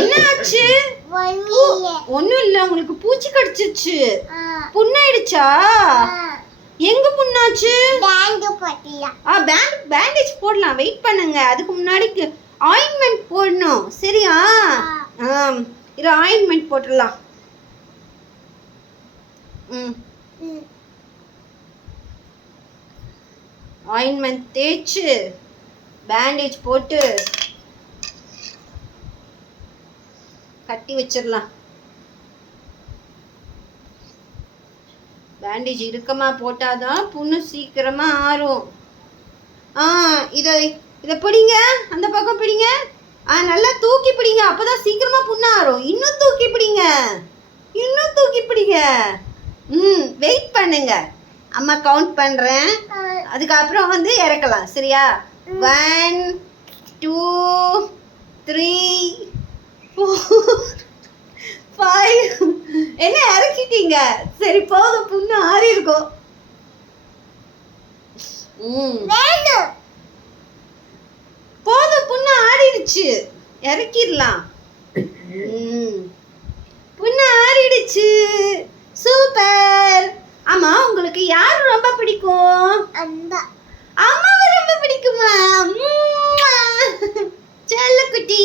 என்ன ஆச்சு? ஒண்ணும் இல்ல, உங்களுக்கு பூச்சி கடிச்சிருச்சு. புண்ணாயிடுச்சா? எங்க புண்ணாச்சு? பேண்டேஜ் போடலாம், வெயிட் பண்ணுங்க. அதுக்கு முன்னாடி ஆயின்மெண்ட் போடணும், சரியா? இது ஆயின்மெண்ட் போட்டுடலாம். ஆயின்மெண்ட் தேய்ச்சு பேண்டேஜ் போட்டு கட்டி வச்சிடலாம். பேண்டேஜ் இறுக்கமா போட்டாதான் புண்ணு சீக்கிரமா ஆறும். இதை பிடிங்க, அந்த பக்கம் பிடிங்க. நல்லா தூக்கி பிடிங்க, அப்பதான் சீக்கிரமா புண்ணு ஆறும். இன்னும் தூக்கி பிடிங்க, இன்னும் தூக்கி பிடிங்க. வெயிட் பண்ணுங்க, அம்மா கவுண்ட் பண்றேன். அதுக்கப்புறம் வந்து இறக்கலாம், சரியா? 1 2 3 4 5. என்ன இறக்கிட்டீங்க? சரி போதும், புண்ணு ஆறி இருக்கும். போதும், புண்ணு ஆறிடுச்சு, இறக்கிடலாம். புண்ணு ஆறிடுச்சு, சூப்பர். ஆமா, உங்களுக்கு யாரு ரொம்ப பிடிக்கும்? அம்மாவை ரொம்ப பிடிக்குமா? செல்ல குட்டி.